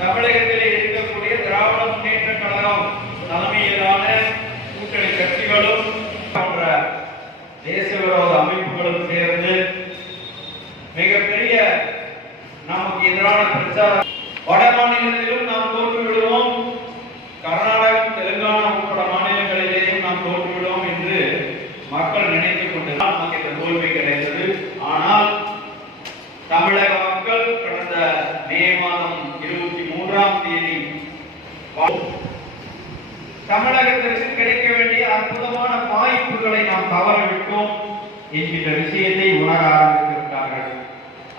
தமிழகத்திலே இருக்கக்கூடிய திராவிட முன்னேற்ற கழகம் தலைமையிலான கூட்டணி கட்சிகளும் தேச விரோத அமைப்புகளும் சேர்ந்து மிகப்பெரிய நமக்கு எதிரான பிரச்சாரம் வட மாநிலத்திலும் நாம் தோற்று விடுவோம் கர்நாடகம் தெலுங்கானா உட்பட மாநிலங்களிலேயும் நாம் தோற்றுவிடுவோம் என்று மக்கள் நினைத்துக் கொண்டு நமக்கு இந்த தோல்வி கிடைத்தது. ஆனால் தமிழகம் மூன்றாம் தேதி. தமிழகத்திற்கு கிடைக்க வேண்டிய அற்புதமான வாய்ப்புகளை நாம் தவறவிட்டோம் என்கின்ற விஷயத்தை உணர ஆரம்பித்திருக்கிறார்கள்.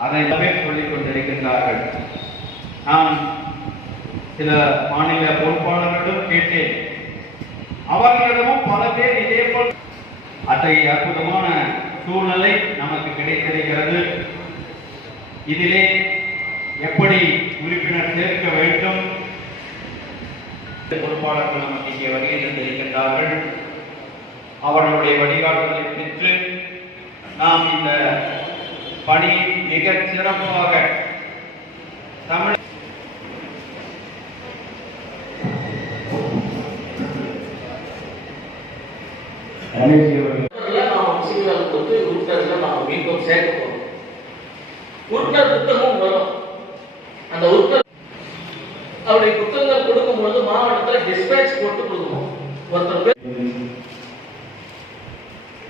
அதை எல்லாமே சொல்லிக் கொண்டிருக்கின்றார்கள். நான் சில மாநில பொறுப்பாளர்களிடம் கேட்டேன். அவர்களிடமும் பல பேர் இதே போல் அத்தகைய அற்புதமான சூழ்நிலை நமக்கு கிடைத்திருக்கிறது. இதிலே எப்படி உறுப்பினர் சேர்க்க வேண்டும். பொறுப்பாளர்கள் நமக்கு இங்கே வருகை தந்திருக்கின்றார்கள். அவர்களுடைய வழிகாட்டுதலை பெற்று நாம் இந்த பணியை மிக சிறப்பாக தமிழ் நாம் உறுப்பினர்களை மீண்டும் சேர்க்க போறோம். உறுப்பினர் புத்தகம் மாவட்டத்தில் டிஸ்பேச் போட்டு கொடுக்கணும். ஒருத்தர்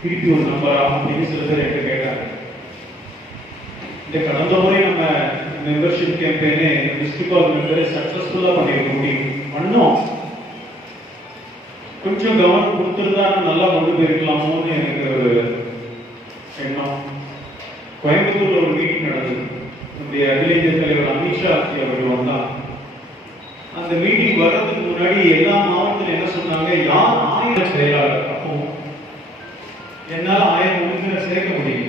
திருப்பி ஒரு நம்பரா அப்படின்னு சில பேர் என்கிட்ட கேட்டாங்க. இந்த கடந்த முறை நம்ம மெம்பர்ஷிப் கேம்பெயினே டிஸ்ட்ரிக்ட் ஆஃப் மெம்பரை சக்சஸ்ஃபுல்லா பண்ணிருக்க முடியும். பண்ணோம். கொஞ்சம் கவனம் கொடுத்துருந்தா நல்லா கொண்டு போயிருக்கலாமோன்னு எனக்கு ஒரு எண்ணம். கோயம்புத்தூர்ல ஒரு மீட்டிங் நடந்தது. நம்முடைய அகில இந்திய தலைவர் அமித்ஷா அவர்கள் வந்தார். அந்த மீட்டிங் வர்றதுக்கு முன்னாடி எல்லா மாவட்டத்திலும் என்ன சொன்னாங்க யார் ஆயிரம் செயலாளர்? அப்போ என்னால ஆயிரம் உறுப்பினர் சேர்க்க முடியல.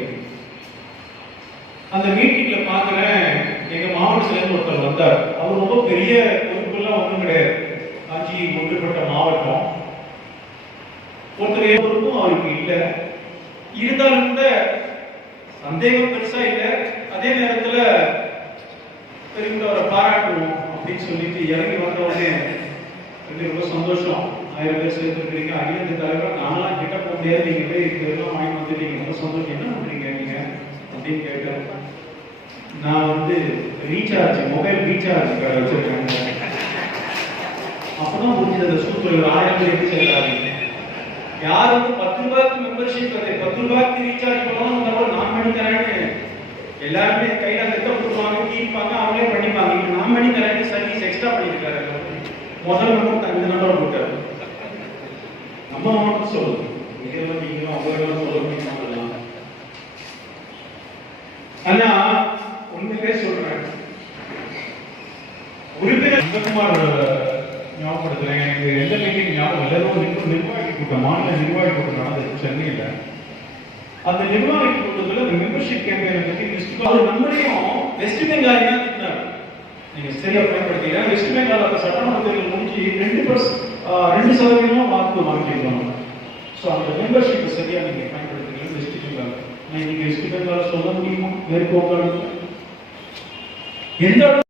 அந்த மீட்டிங்ல பாக்குறேன் எங்க மாவட்ட இருந்து ஒருத்தர் வந்தார். அவர் ரொம்ப பெரிய பொறுப்புலாம் ஒண்ணும் கிடையாது. காஞ்சி ஒன்றுபட்ட மாவட்டம். ஒருத்தர் பொறுப்பும் அவருக்கு இல்லை. இருந்தாலும் கூட சந்தேகம் பெருசா இல்லை. அதே நேரத்தில் பெரிய அவரை பாராட்டுவோம் அப்படின்னு சொல்லிட்டு இறங்கி வந்த உடனே எனக்கு ரொம்ப சந்தோஷம். ஆயிரம் பேர் சேர்த்துருக்கீங்க ஐயா இந்த தலைவர் நான்லாம் கிட்ட போக முடியாது. நீங்க போய் இதெல்லாம் வாங்கி வந்துட்டீங்க ரொம்ப சந்தோஷம். என்ன பண்றீங்க நீங்க? அப்படின்னு கேட்டேன். நான் வந்து ரீசார்ஜ் மொபைல் ரீசார்ஜ் கடை வச்சிருக்கேன். அப்பதான் புரிஞ்சது அந்த சூப்பர் ஆயிரம் பேர் எப்படி செய்யறாங்க யார் வந்து பத்து ரூபாய்க்கு மெம்பர்ஷிப் அது பத்து ரூபாய்க்கு ரீசார்ஜ் பண்ணலாம் நான் பண்ணி தரேன்னு. எல்லாருமே கையில லெட்ட கொடுப்பாங்க கீழ்ப்பாங்க அவங்களே பண்ணிப்பாங்க. நான் பண்ணி தரேன் எக்ஸ்ட்ரா பண்ணிருக்காரு முதல் நம்பர் அஞ்சு நம்பர் போட்டாரு நம்ம மட்டும் சொல்லுது நீங்களும் நீங்களும் அவங்களும் சொல்ல முடியுமா ஆனா உண்மையிலே சொல்றேன். உறுப்பினர் சிவகுமார் ஞாபகப்படுத்துறேன். எனக்கு எந்த மீட்டிங் ஞாபகம் எல்லாரும் நிர்வாகி கூட்டம் மாநில நிர்வாகி கூட்டம் நடந்தது சென்னையில. அந்த நிர்வாகி கூட்டத்துல மெம்பர்ஷிப் அது நம்மளையும் வெஸ்ட் நீங்கள் சரியாக நீங்க பயன்படுத்தீங்க வெஸ்ட் பெங்கால் அந்த சட்டமன்ற தேர்தல் முடிஞ்சு ரெண்டு பர்ஸ் ரெண்டு சதவீதம் வாக்கு வாங்கியிருக்காங்க ஸோ அந்த மெம்பர்ஷிப்பை சரியாக நீங்கள் பயன்படுத்துறீங்க வெஸ்ட் பெங்கால் நீங்கள் இன்னைக்கு வெஸ்ட் பெங்கால் சொல்ல முடியுமா? மேற்கு எந்த அளவு